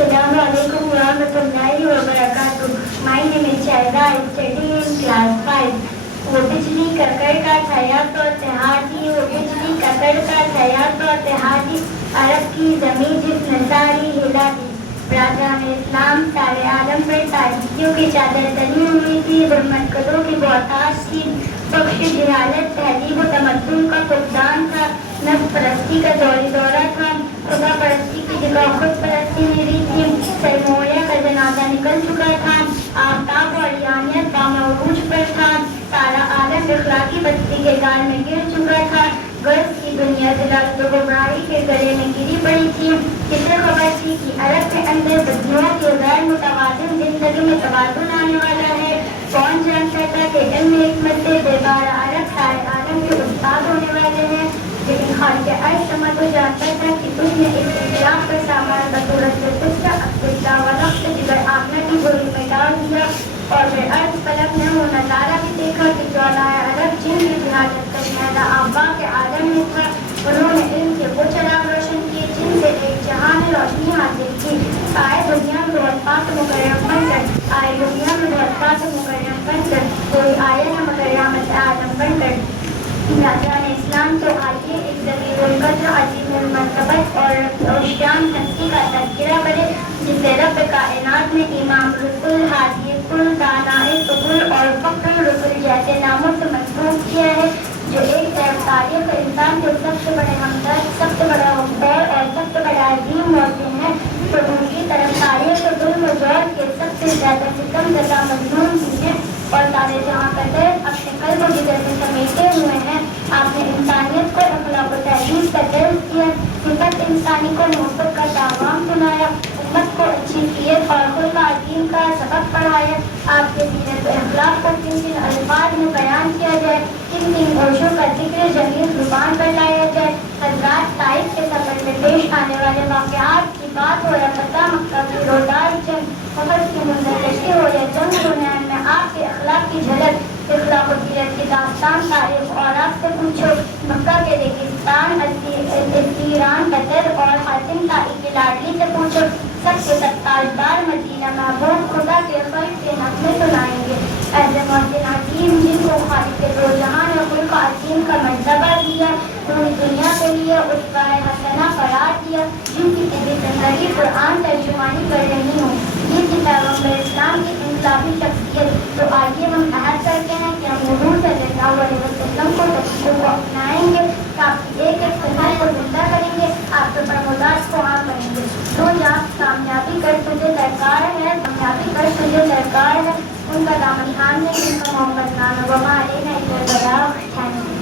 Assalamu alaikum wa rahmatullahi wa barakatuh. My name is Shaida. I study in class 5. वो बिजली का कड़का था या तो त्योहारी, वो बिजली का कड़का था या तो त्योहारी, अरब की ज़मीन जिसने सारी हिला दी। राजा ने इस्लाम सारे आलम पर तारीखियों की चादर तनी हुई थी, जुल्मत कदों की बहुताश थी, बख्श जिहालत तहजीब व तमद्दुन का फुकदान था, नफ्स परस्ती का दौरी दौरा था, खुदा परस्ती की जगह खुद परस्ती मिली थी, सरमोया का जनाजा निकल चुका था, आफ्ताब और यानियत बामरूज पर था, सारा आलम इखलाकी बस्ती के जाल में गिर चुका था, गर्ज की दुनिया दिलालत गुमराही के गले में गिरी पड़ी थी। किसे खबर थी कि अरब के अंदर बदनुओं की गैर मुतवाज़िन जिंदगी में तवाज़ुन आने वाला है। कौन जानता था कि इल्म हिकमत से बेबारा अरब सारे आलम के उस्ताद होने वाले हैं। लेकिन खालिक अर्श समझ तो जानता था कि उसने इस इख्तिलाफ का सामान बतौरत जिगर आखना की गोली में डाल दिया और फिर अर्ज पलक ने वो नज़ारा भी देखा कि ज्वालाए अरब जिन की जिहादत का शहदा आबा के आलम में था। उन्होंने इल्म के वो चिराग रोशन किए जिनसे एक जहान रोशनी हासिल की। आए दुनिया में बहुत पाक मुकर्रम बनकर, आए दुनिया में बहुत पाक मुकर्रम बनकर, कोई आया न मगर रहमत आदम बनकर। राजा ने इस्लाम तो आइए एक ज़मीरुल कद्र अज़ीमुल मर्तबत और शान हस्ती का तज़किरा करे, जिसे रब कायनात में इमाम रुकुल, हादी कुल, दानाए कुल और फक्र रुकुल जैसे नामों से मशहूर किया है, जो एक तरफ तारीख इंसान के सबसे बड़े हमदर्द, सबसे बड़ा गमखोर और सबसे बड़ा अजीम मौजूद है, तो दूसरी तरफ तारीख जुल्म ज़ौर के सबसे ज़्यादा सितम ज़दा मजनून भी है और सारे जहाँ का दर्द अपने कल्ब और जिगर में समेटे हुए हैं। आपने इंसानियत को अखलाक व तहजीब का दर्ज किया, सिफत इंसानी को मोहब्बत का पैगाम सुनाया, उम्मत को अच्छी सीरत और खुल्क अज़ीम का सबक पढ़ाया। आपके सीरत व अखलाक को किन किन अल्फाज में बयान किया जाए, किन किन गोशों का जिक्र जमीन जुबान पर लाया जाए। हज़रात ताइफ के सफर में पेश आने वाले वाक़यात की बात हो या फतह मक्का की रोदार जंग, उमर की मुंदरशी हो या जंग हुनैन में आपके अखलाक की झलक, इखलाक व सीरत की दास्तान तारीफ और आपसे पूछो मक्का के रेगिस्तान, ईरान, बदर और हातिम ताई की लाडली से पूछो, सबके ताजदार मदीना महबूब खुदा के खल्क़ के नग़्मे सुनाएंगे। ऐसे मोहसिन हकीम जिनको खालिक के दो जहान और खुल्क़ अज़ीम का मर्तबा दिया, पूरी दुनिया के लिए उसवाए हसना करार दिया, जिनकी पूरी ज़िंदगी कुरान तर्जुमानी कर रही हूँ। ये थी पैगम्बर इस्लाम की इनकलाबी शख्सियत। तो आइए हम अहद करते हैं कि हम हुज़ूर सल्लल्लाहु अलैहि वसल्लम को अपनाएंगे, आपकी एक एक सुन्नत को ज़िंदा करेंगे, आपके फरमानात को आम करेंगे। तो या कामयाबी कर तुझे दरकार है, कामयाबी कर तुझे दरकार है, उनका दामन थामने, उनका मोहब्बत नाम वमा अलैना इल्लल बलाग। Thank you.